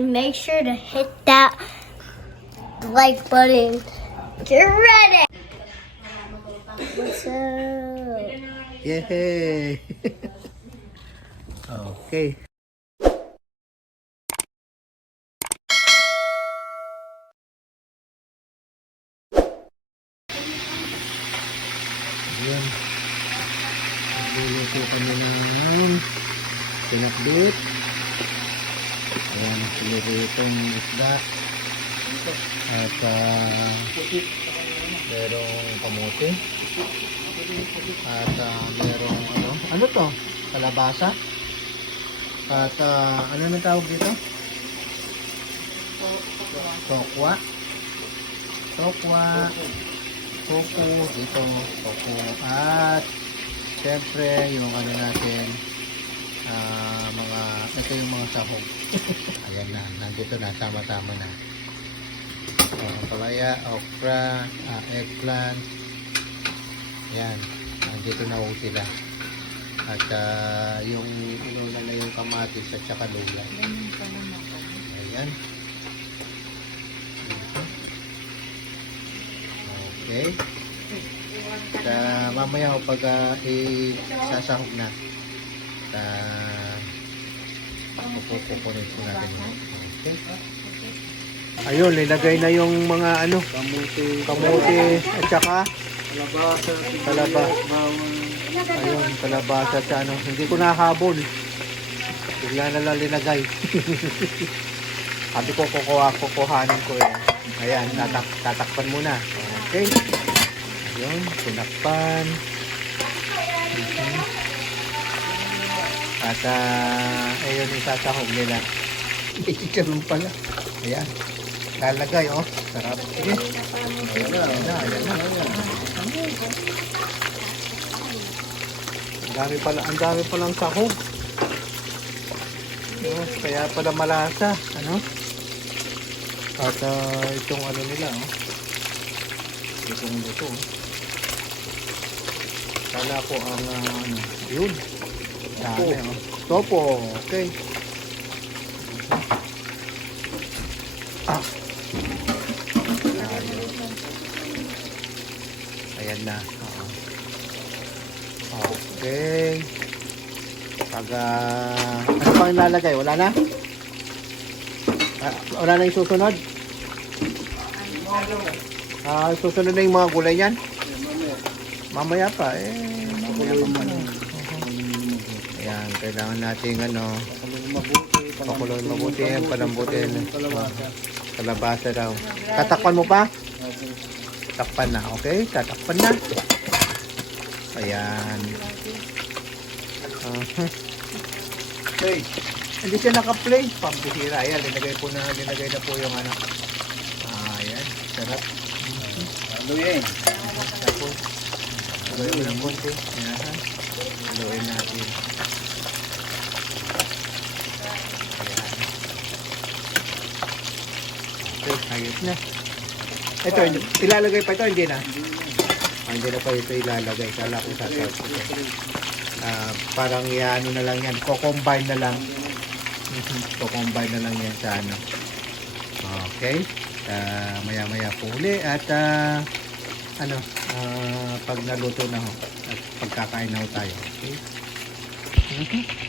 make sure to hit that like button. Get ready. What's up? Yay! okay. Ayan. Ayan, pinuritong isda. At uh, merong kamote. At ah, merong ano? Ano to? Kalabasa? At ah, ano na tawag dito? Tokwa. Tokwa. Toku dito. Toku. At syempre yung ano natin ito yung mga sahog. Ayan na. Nandito na. Tama-tama na. Uh, palaya, okra, ah, eggplant, Yan. Nandito na ho sila. At ah, yung inuna na yung kamatis at saka lula. Ayan. Okay. At ah, mamaya ho pag uh, isasahog na. At uh, pupukunin po natin. yun. Okay. Ayun, nilagay na yung mga ano, kamuti, kamuti at saka Kalabasa, Kalaba. Ayun, kalabasa sa ano. Hindi ko nahabol. Bigla na lang linagay. Sabi ko, kukuha, kukuhanin ko yan. Ayan, tatak, tatakpan muna. Okay. Ayun, tinakpan. Mhm. At, ah, ayun, isasahog nila. Ikikarun pala. Ayan. Lalagay, oh. Sarap. Sige. Ayan na, ayan na, ayan. Ang dami pala, ang dami palang sahog. Oh, kaya pala malasa, ano? At ah, itong ano nila, oh. Itong luto. oh. Kala ko ang ah, ano, yun. Dami, oh. Topo, okay. Ah. Ayan na. Okay. Pag, ah, ano pang ilalagay? Wala na? Ah, wala na yung susunod? Ah, susunod na yung mga gulay yan? Mamaya pa, eh. Mamaya pa pala. Ayan, kailangan nating ano, kalabang mabuti, pakuloy mabuti, palambutin. kalabasa. Kalabasa daw. Tatakpan mo pa? Takpan na, okay? Tatakpan na. Ayan. Uh, Okay, hindi siya naka-play. Pambihira. Ayan, linagay po na, linagay na po yung ano. Ah, ayan. Sarap. haluin. Tapos, haluin mo ng konti. Ayan. Haluin natin. Ayan. Okay, ayos na. Ito, ilalagay pa ito, hindi na. Ah, hindi na pa ito ilalagay. Kala ko sa Ah, parang ano na lang yan. Ko-combine na lang. Mhm, Ko-combine na lang yan sa ano. Okay. Ah, maya-maya po uli. At ah, ano, ah, pag naluto na ho. At pagkakain na ho tayo. Okay. Mhm.